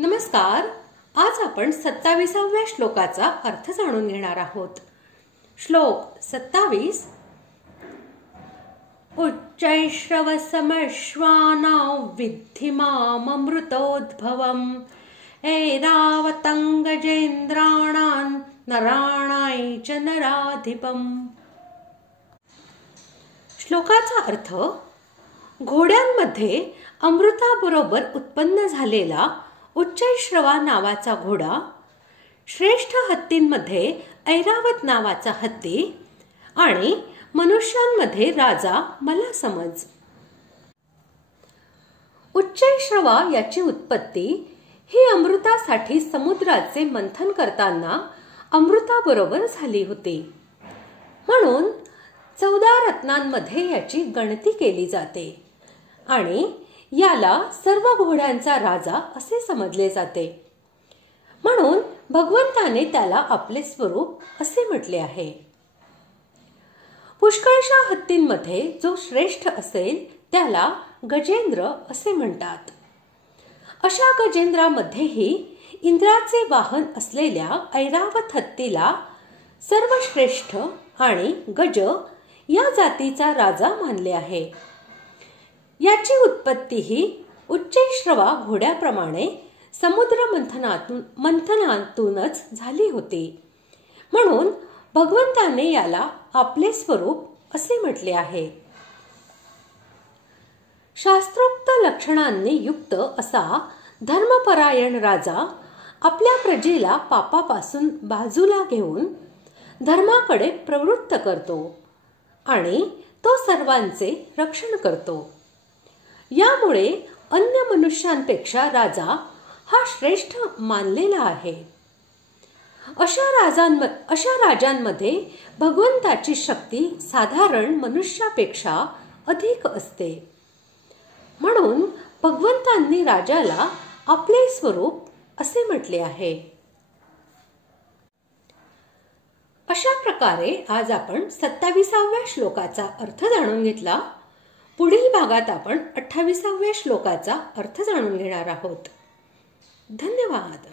नमस्कार. आज आपण 27व्या श्लोकाचा अर्थ जाणून घेणार आहोत. श्लोक 27. उच्चैश्रवसमश्वानां विद्धि माममृतोद्भवम् ऐरावतं गजेन्द्राणां नराणां च नराधिपम्. श्लोकाचा अर्थ: घोड्यांमध्ये अमृताबरोबर उत्पन्न झालेला उच्चैश्रवा नावाचा घोडा, श्रेष्ठ हत्तींमध्ये ऐरावत नावाचा हत्ती आणि मनुष्यांमध्ये राजा मला समज. उच्चैश्रवा याची उत्पत्ती ही अमृतासाठी समुद्राचे मंथन करताना अमृताबरोबर झाली होती. म्हणून 14 रत्नांमध्ये याची गणती केली जाते आणि याला सर्व घोड्यांचा राजा असे समजले जाते. म्हणून भगवंताने त्याला आपले स्वरूप असे म्हटले आहे. पुष्कळशा हत्तींमध्ये जो श्रेष्ठ असेल त्याला गजेंद्र असे म्हणतात. अशा गजेंद्रामध्येही इंद्राचे वाहन असलेल्या ऐरावत हत्तीला सर्वश्रेष्ठ आणि गज या जातीचा राजा मानले आहे. याची उत्पत्ती ही उच्चैश्रवा घोड्याप्रमाणे समुद्र मंथनातूनच झाली होती. म्हणून भगवंताने याला आपले स्वरूप असे म्हटले आहे. शास्त्रोक्त लक्षणांनी युक्त असा धर्मपरायण राजा आपल्या प्रजेला पापापासून बाजूला घेऊन धर्माकडे प्रवृत्त करतो आणि तो सर्वांचे रक्षण करतो. यामुळे अन्य मनुष्यांपेक्षा राजा हा श्रेष्ठ मानलेला आहे. अशा राजांमध्ये भगवंताची शक्ती साधारण मनुष्यापेक्षा अधिक असते. म्हणून भगवंतांनी राजाला आपले स्वरूप असे म्हटले आहे. अशा प्रकारे आज आपण 27व्या श्लोकाचा अर्थ जाणून घेतला. पुढील भागात आपण 28व्या श्लोकाचा अर्थ जाणून घेणार आहोत. धन्यवाद.